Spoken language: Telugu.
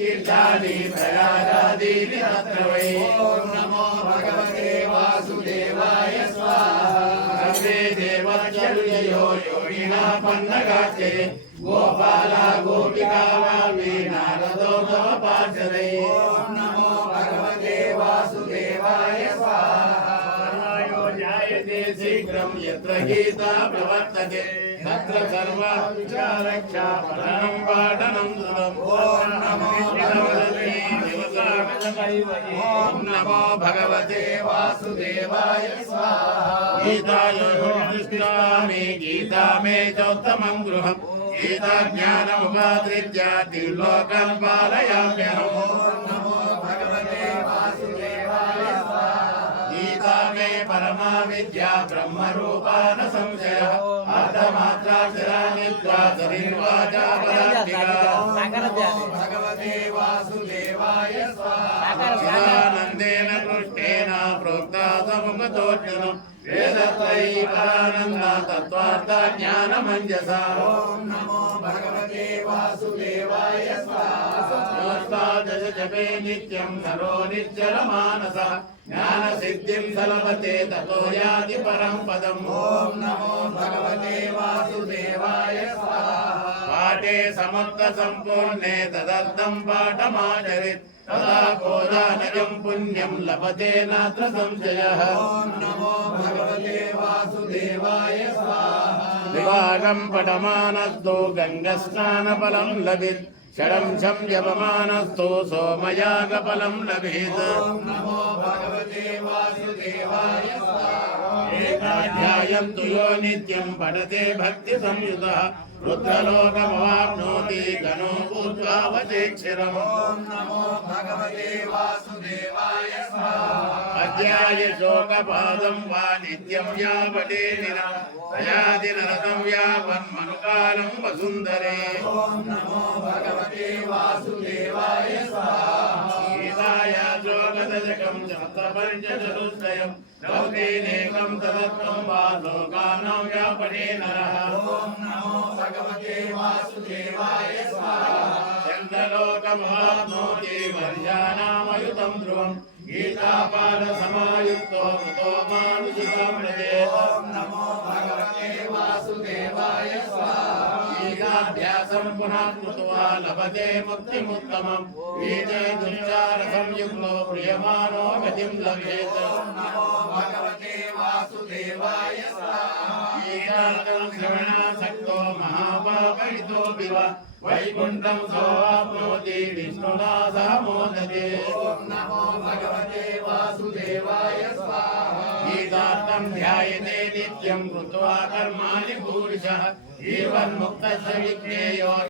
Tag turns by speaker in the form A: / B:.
A: తీర్థాని
B: ప్రయాగాది వినత్రవై ఓం నమో భగవతే వాసుదేవాయ స్వాహే. దేవజలుయో యోగిన పన్నగాచే
A: గోపాల గోపికా వే నారదో పాచరై
B: ఓం जायते शीघ्रं यत्र गीता प्रवर्तते तत्र सर्वविचारक्षा पठनं पाठनं सुलभम्
A: ॐ नमो भगवते
B: ॐ नमो भगवते
A: वासुदेवाय स्वाहा
B: गीतायोष्टिष्ठामि गीता मे चोत्तमं गृहम् गीता ज्ञानमुपाश्रित्य त्रिलोकं पालयाम्यहम्
A: ॐ नमो भगवते
B: పरमा
A: విద్యా బ్రహ్మరూపా న సంశయ
B: భగవతే వాసుదేవాయ స్వానందేన కృష్ణేన ప్రోక్తా సముఖతోర్జునం వేదత్వై పరానంద
A: తత్వార్థ జ్ఞానమంజస ఓం నమో భగవతే
B: వాసుదేవాయ जपे नित्यं नरो निश्चलमानसः ज्ञानसिद्धिं सलभते ततो याति परं पदम्
A: ॐ नमो भगवते वासुदेवाय स्वाहा
B: पाठे समर्थसम्पूर्णे तदर्थं पाठमाचरित् तदा गोदानजं पुण्यं लभते नात्र संशयः
A: ॐ नमो भगवते वासुदेवाय स्वाहा
B: विभागं पठमानस्तु गङ्गस्नानफलं लभित् षडंशं जपमानस्तु सोमयागफलं लभेत्
A: ॐ नमो भगवते वासुदेवाय स्वाहा
B: एकाध्यायं तु यो नित्यं पठते भक्तिसंयुतः रुद्रलोकमवाप्नोति गणो ऊर्ध्वावचेक्षिरम्
A: ॐ नमो भगवते वासुदेवाय स्वाहा
B: अध्याय शोकपादं वा नित्यं यावटे निरयादिनरतं यावन्मनुकालं वसुन्धरे
A: ॐ नमो भगवते वासुदेवाय स्वाहा
B: गीताया शोकदशकं सप्तपञ्चचतुष्टयं नवतीनेकं तदत्वं वा लोकानां व्यापटे नरः
A: ॐ नमो भगवते वासुदेवाय स्वाहा
B: चन्द्रलोकमहात्मोति वर्षाणामयुतं ध्रुवम् गीतापादसमायुक्तो कृतो मानुषितं व्रजेत्
A: ॐ नमो
B: गीताभ्यासं पुनः कृत्वा लभते मुक्तिमुत्तमम् गीते दुश्चारसंयुक्तो प्रियमाणो गतिं लभेत्
A: ॐ नमो भगवते वासुदेवाय स्वाहा
B: गीतार्थं श्रवणासक्तो महापापहितोऽपि वा वैकुण्ठं सोऽप्नोति विष्णुना सह मोदते
A: ॐ नमो भगवते वासुदेवाय स्वाहा
B: गीतार्थं ध्यायते नित्यं कृत्वा कर्माणि भूरिशः जीवन्मुक्तस्य विज्ञेयो